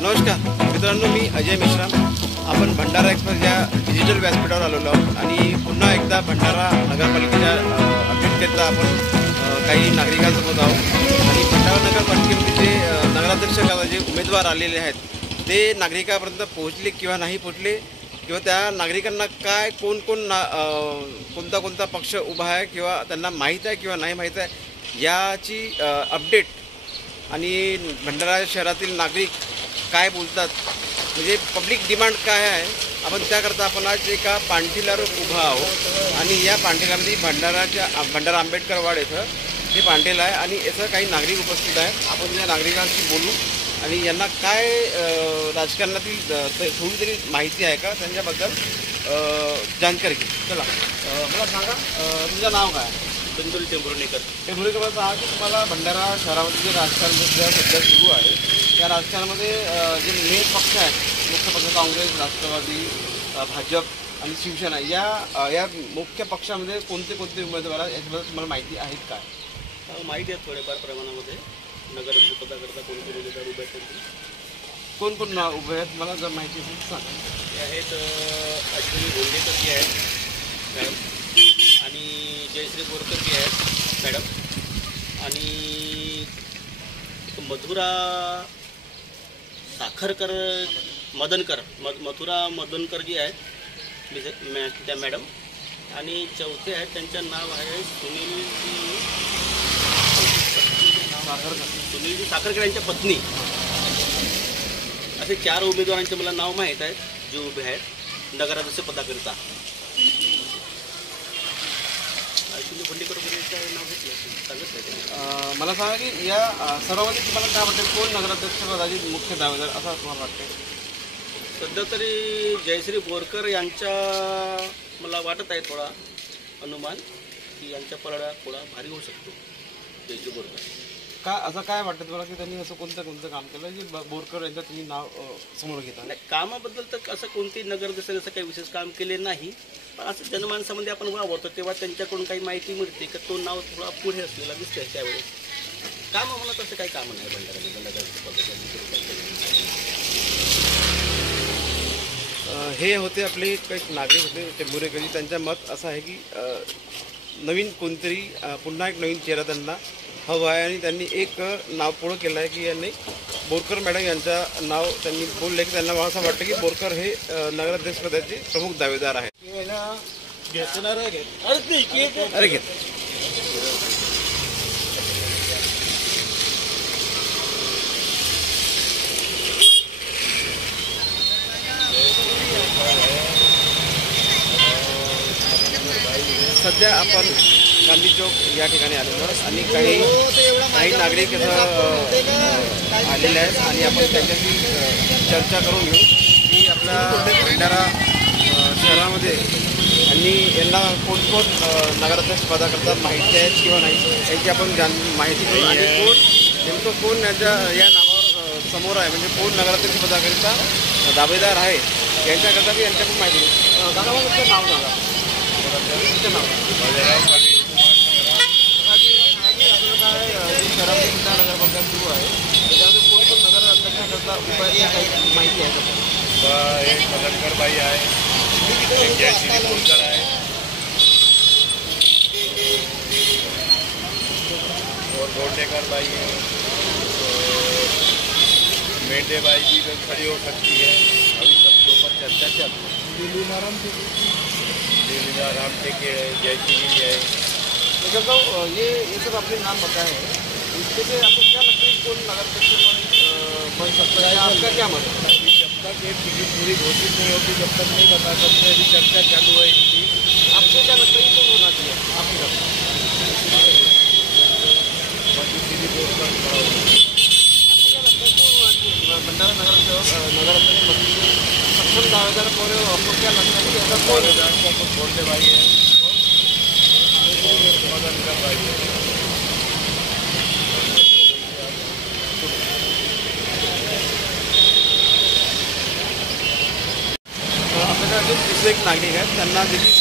नमस्कार मित्रांनो, मी अजय मेश्राम. आपण भंडारा एक्सप्रेस या डिजिटल व्यासपीठावर आलेलो आहोत आणि पुन्हा एकदा भंडारा नगरपालिकेच्या अपडेटकरिता आपण काही नागरिकांसोबत आहोत. आणि भंडारा नगरपालिकेमध्ये जे नगराध्यक्ष जे उमेदवार आलेले आहेत ते नागरिकांपर्यंत पोहोचले किंवा नाही पोहोचले, किंवा त्या नागरिकांना काय कोणता पक्ष उभा आहे किंवा त्यांना माहीत आहे किंवा नाही माहीत आहे याची अपडेट आणि भंडारा शहरातील नागरिक काय बोलतात, म्हणजे पब्लिक डिमांड काय आहे, आपण त्याकरता आपण आज एका पांठीलावर उभा आहोत. आणि या पांठीलामध्ये भंडारा आंबेडकर वाड येथं हे पांठीला आहे आणि याचं काही नागरिक उपस्थित आहेत. आपण या नागरिकांशी बोलू आणि यांना काय राजकारणातील थोडी तरी माहिती आहे का त्यांच्याबद्दल जानकारी घेऊ. चला, मला सांगा तुमचं नाव काय? बंडुल टेंभुर्णेकर. टेंभुर्णेकर सांगा की तुम्हाला भंडारा शहरामध्ये जे राजकारण सध्या सुरू आहे त्या राजकारणामध्ये जे मेन पक्ष आहेत, मुख्य पक्ष काँग्रेस, राष्ट्रवादी, भाजप आणि शिवसेना, या मुख्य पक्षामध्ये कोणते उमेदवार आहेत याच्याबद्दल तुम्हाला माहिती आहेत काय? माहिती आहे थोडेफार प्रमाणामध्ये. नगराध्यक्ष पदाकरता कोणते उमेदवार उभे आहेत, कोण उभे आहेत मला जर माहिती असेल सांगा. ते आहेत अश्विनी गोंडेकर जी आहेत मॅडम, आणि जयश्री बोरकर जी आहेत मॅडम, आणि मथुरा साखरकर मथुरा मदनकर जी आहेत त्या मॅडम, आणि चौथे आहेत त्यांचं नाव आहे सुनीलजी साखरकर यांच्या पत्नी. असे 4 उमेदवारांचे मला नाव माहीत आहेत जे उभे आहेत नगराध्यक्ष पदाकरिता. मला सांगा की या सर्वांमध्ये तुम्हाला काय वाटतं, कोण नगराध्यक्ष पदाचे मुख्य दावेदार असं तुम्हाला वाटतं? सध्या तरी जयश्री बोरकर यांच्या मला वाटत आहे थोडा अनुमान की यांच्या पलड़ा थोडा भारी होऊ शकतो. जयश्री बोरकर का असं काय वाटतं तुम्हाला की त्यांनी असं कोणतं काम केलं जे बोरकर यांचं तुम्ही नाव समोर घेता? नाही, कामाबद्दल तर असं कोणती नगराध्यक्षाने असं काही विशेष काम केले नाही, पण असं जनमानसामध्ये आपण वावरतो तेव्हा त्यांच्याकडून काही माहिती मिळते की तो नाव थोडा पुढे असलेला दिसतंय. त्यावेळेस काम म्हणा तसं काही कामं नाही भंडाऱ्यामध्ये नगराध्यक्ष पदाचे. हे होते आपले काही नागरिक होते टेंभुर्णेकर. त्यांचं मत असं आहे की नवीन कोणतरी पुन्हा एक नवीन चेहरा त्यांना हवं आहे आणि त्यांनी एक नाव पुढं केलं आहे की यांनी बोरकर मॅडम यांचं नाव त्यांनी बोलले की त्यांना असं वाटतं की बोरकर हे नगराध्यक्षपदाचे प्रमुख दावेदार आहेत. अरे घेत सध्या आपण गांधी चौक या ठिकाणी आलेलो आहोत आणि काही नागरिक आलेले आहेत आणि आपण त्यांच्याशी चर्चा करून घेऊ की आपल्या भंडारा शहरामध्ये यांना कोण नगराध्यक्ष पदाकरता माहिती आहेत किंवा नाही याची आपण माहिती घेऊ आणि नेमकं कोण या नावावर समोर आहे, म्हणजे कोण नगराध्यक्ष पदाकरिता दावेदार आहे यांच्याकरता मी यांच्याकडून माहिती घेऊ. दादा मला तुमचं नाव सांगा. तुमचं नाव शहरामध्ये सुद्धा नगरपालिका सुरू आहे त्याच्यामध्ये कोण नगराध्यक्षाकरता उपाय काही माहिती आहे का? एक मदनकर बाई आहे, एक जयश्री बोरकर आहे और गोंडेकर बाई है, मेंढे बाई भी खड़ी हो सकती है. अभी सबके ऊपर चर्चा चल रही है. राम टेके है, जयश्री है. ये सब अपने नाम बताए हैं, इसके से आपको क्या लगता है कौन नगराध्यक्ष बन सकता है, आपका क्या मत है? जब तक ये टिकट पूरी घोषित नहीं होती जब तक नहीं बता सकते. अभी चर्चा चालू है इनकी. आपको क्या लगता है कौन होना चाहिए आपकी तरफ? भंडारा नगराध्यक्ष सक्षम दावेदार को आपको क्या लगता है कि ऐसा कौन बोलने भाई है मदनकर भाई है. आपल्याकडे दुसरे एक नागरिक आहेत त्यांना देखील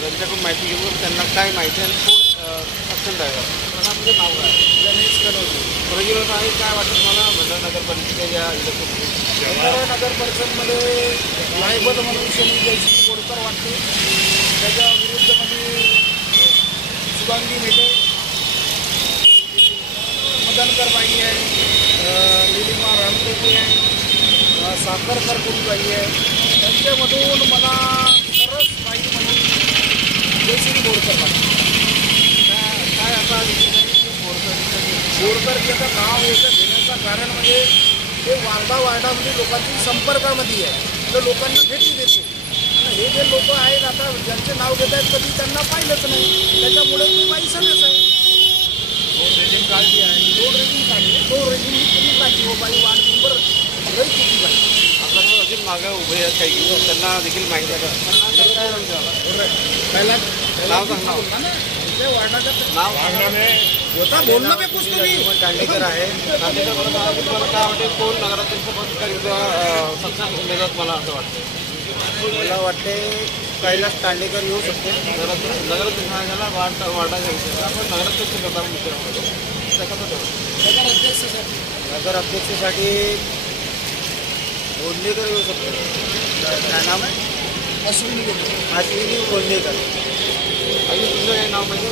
त्यांच्याकडून माहिती घेऊन त्यांना काय माहिती आहे आणि कोण सक्षम दावेदार. तुझं नाव काय? गणेश कनोजी. प्रज्वल काय वाटतं मला भंडारा नगरपालिकेच्या इलेक्शन? भंडारा नगर परिषदमध्ये लायबल म्हणून शनी जयश्री बोरकर वाटते. त्याच्या विरुद्धमध्ये शुभांगी मेटे, मदनकर बाई आहे, निलिमा रामटेके आहे, साखरकर कुलबाई आहे. त्यांच्यामधून मला सरस बाई म्हणून जयश्री बोरकर वाटते. काय आता बोरकरचं नाव याचं घेण्याचं कारण म्हणजे ते वार्डामध्ये लोकांच्या संपर्कामध्ये आहे, तर लोकांना भेटी देतो. आणि हे जे लोक आहेत आता ज्यांचे नाव घेत आहेत कधी त्यांना पाहिलंच नाही, त्याच्यामुळे ती बाई सरस आहे. दोन रेटिंग काढली आहे. दोन रेटिंग कधी लागली हो बाई वार्ड मेंबर लई किती बाई. आपल्याकडे अजून मागं उभे आहेत काही, त्यांना देखील माहिती आहे का? पहिला नाव सांग, नाव. वार्डाचं नाव होता बोलणं पे कुछ तुम्ही दांडेकर आहे. दांडेकर मला तुम्हाला काय वाटते कोण नगराध्यक्ष पद सक्षम उमेदवार मला असं वाटतं? मला वाटते कैलास दांडेकर येऊ शकते. नगराध्यक्षाला वार्डाच्या विषयाला आपण नगराध्यक्ष करता नगर अध्यक्षासाठी बोंडेकर येऊ शकते. काय नाव आहे? अश्विनी बोंडेकर. आणि तुझं काही नाव पाहिजे?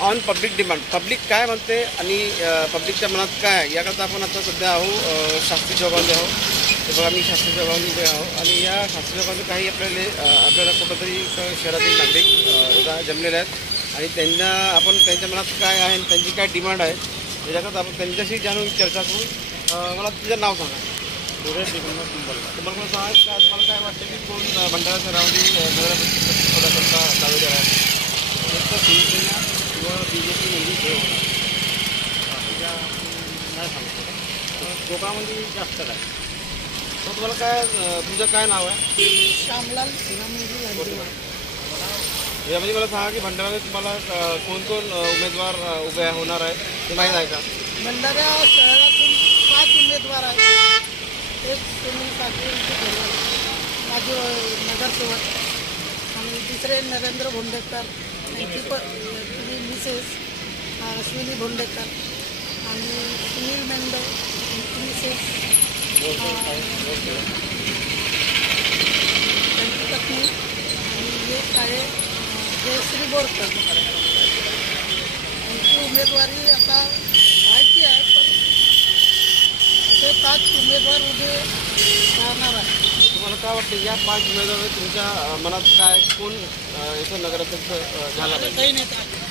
ऑन पब्लिक डिमांड, पब्लिक काय म्हणते आणि पब्लिकच्या मनात काय आहे याकरता आपण आता सध्या आहो शास्त्री चौकामध्ये आहो. तर बघा मी शास्त्री चौकामध्ये उभे आहो आणि या शास्त्री चौकामध्ये काही आपल्याला कुठंतरी शहरातील नागरिक जमलेले आहेत आणि त्यांच्या मनात काय आहे आणि त्यांची काय डिमांड आहे याच्याकरता आपण त्यांच्याशी जाणून चर्चा करून. मला तुझं नाव सांगा. तुम्हाला सांगा का तुम्हाला काय वाटतं की कोण भंडारा शहरामध्ये नगरपरिषदेकरता दावेदार आहे? शिवसेना किंवा BJP म्हणजे हे होणार नाही सांगतो. दोघांमध्ये जास्त काय तर तुम्हाला काय तुमचं काय नाव आहे? श्यामलाल यामध्ये मला सांगा की भंडाऱ्यामध्ये तुम्हाला कोण कोण उमेदवार उभे होणार आहे ते माहीत आहे का? भंडारा शहरातून 5 उमेदवार आहेत. एक सुनील साखरे माझे नगरसेवक आणि दुसरे नरेंद्र भोंडेकर, त्यांची मिसेस अश्विनी भोंडेकर आणि सुनील मेंढे त्यांची मिसेस त्यांची पत्नी आणि एक आहे जयश्री बोरकर. त्यांची उमेदवारी आता माहिती आहे पण ते 5 उमेदवार उभे राहणार आहे. तुम्हाला काय वाटतं या 5 उमेदवार तुमच्या मनात काय कोण इथं नगराध्यक्ष झाला पाहिजे? काही नाही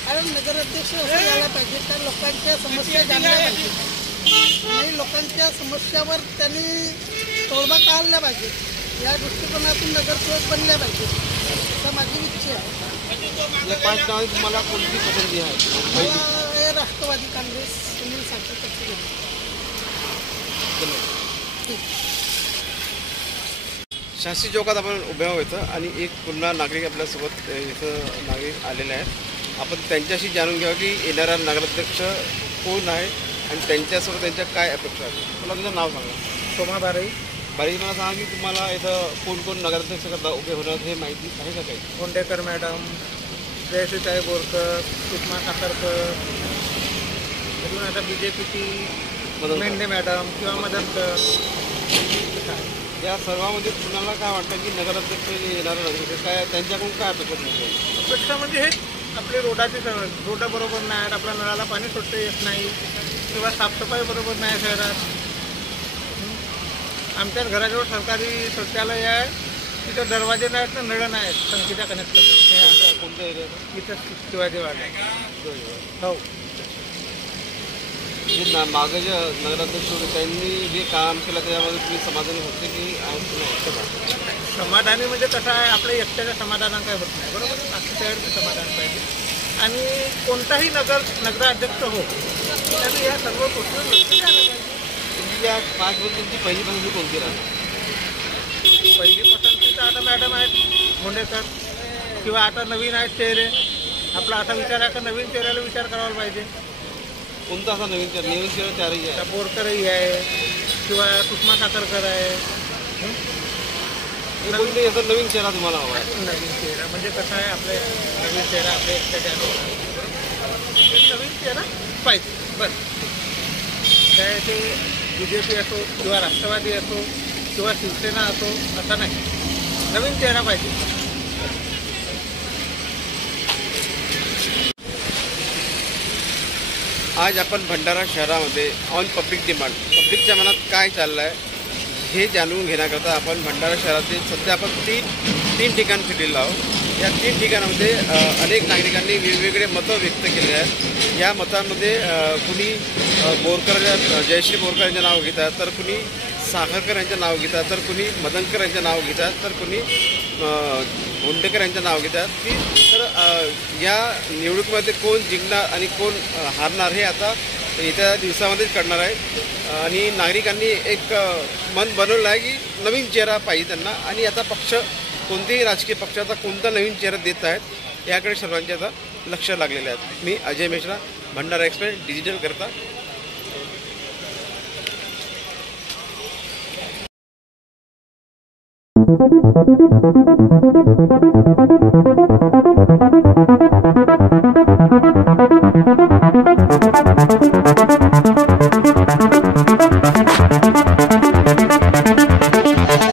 कारण नगराध्यक्ष असं झाला पाहिजे तर लोकांच्या समस्या जाणल्या पाहिजे आणि लोकांच्या समस्यावर त्यांनी तोडगा काढला पाहिजे. या दृष्टिकोनातून नगरसेवक बनल्या पाहिजे असं माझी इच्छा आहे. या 5 नावात तुम्हाला कोणती पसंती आहे? मला हे राष्ट्रवादी काँग्रेस सुनील साखरे. शास्त्री चौकात आपण उभे आहोत इथं आणि एक पुन्हा नागरिक आपल्यासोबत इथं नागरिक आलेले आहेत. आपण त्यांच्याशी जाणून घ्यावं की येणारा नगराध्यक्ष कोण आहे आणि त्यांच्यासोबत त्यांच्या काय अपेक्षा आहेत. मला तुझं नाव सांगा. सोमा बाराई. मला सांगा की तुम्हाला इथं कोण कोण नगराध्यक्ष करता उभे होणार हे माहिती आहे का काही? भोंडेकर मॅडम, जयश्रीताई बोरकर, सुषमा साखरकर, अजून आता BJPची मेंढे मॅडम किंवा मदनकर. या सर्वांमध्ये तुम्हाला काय वाटतं की नगराध्यक्ष जे येणारा नगराध्यक्ष काय त्यांच्याकडून काय अपेक्षा मिळते? अपेक्षा म्हणजे हेच आपले रोड बरोबर नाही आहेत, आपल्या नळाला पाणी सोडता येत नाही किंवा साफसफाई बरोबर नाही शहरात. आमच्याच घराजवळ सरकारी शौचालय आहे, तिथं दरवाजे नाहीत ना नळ नाहीत संख्येच्या कनेक्ट करतात. कोणत्या एरियात? इथं शिवाजीवाड हो. जे मागं जे नगराध्यक्ष होते त्यांनी जे काम केलं त्याच्यामध्ये तुम्ही समाधानी होते की समाधानी म्हणजे कसं आहे आपल्या एकट्याच्या समाधानात काय होत नाही बरोबर. बाकीच्या समाधान पाहिजे आणि कोणताही नगराध्यक्ष हो त्याने या सर्व गोष्टी लक्ष द्यायला पाहिजे. या 5 वर्ष तुमची पहिली पसंती कोणती राहणार? पहिली पसंती तर आता मॅडम आहेत भोंडेकर किंवा आता नवीन आहेत चेहरे. आपला असा विचार आहे का नवीन चेहऱ्याला विचार करायला पाहिजे. कोणता असा नवीन चेहरा चारही आता आहे? बोरकरही आहे किंवा सुषमा साखरकर आहे. हे कोणते याचा नवीन चेहरा तुम्हाला हवा आहे? नवीन चेहरा म्हणजे कसं आहे आपले नवीन चेहरा आपल्या एकट्याच्या नवीन चेहरा पाहिजे बस. काय ते BJP असो किंवा राष्ट्रवादी असो किंवा शिवसेना असो असं नाही, नवीन चेहरा पाहिजे. आज आपण भंडारा शहरामध्ये ऑन पब्लिक डिमांड, पब्लिकच्या मनात काय चाललं आहे हे जाणून घेण्याकरता आपण भंडारा शहरातील सध्या आपण तीन ठिकाण फिरलेलो आहोत. या 3 ठिकाणामध्ये अनेक नागरिकांनी वेगवेगळे मतं व्यक्त केले आहेत. या मतांमध्ये कुणी बोरकर जयश्री बोरकर यांचं नाव घेतात, तर कुणी साखरकर यांचं नाव घेतात, तर कुणी मदनकर यांचं नाव घेतात, तर कुणी भोंडेकर यांचं नाव घेतात की तर या निवडणुकीमध्ये कोण जिंकणार आणि कोण हारणार हे आता येत्या दिवसामध्येच कळणार आहे. आणि नागरिकांनी एक मन बनवलं आहे की नवीन चेहरा पाहिजे त्यांना. आणि आता पक्ष कोणतेही राजकीय पक्षाचा कोणता नवीन चेहरा देत आहेत याकडे सर्वांचे आता लक्ष लागलेले आहेत. मी अजय मिश्रा, भंडारा एक्सप्रेस डिजिटल करता.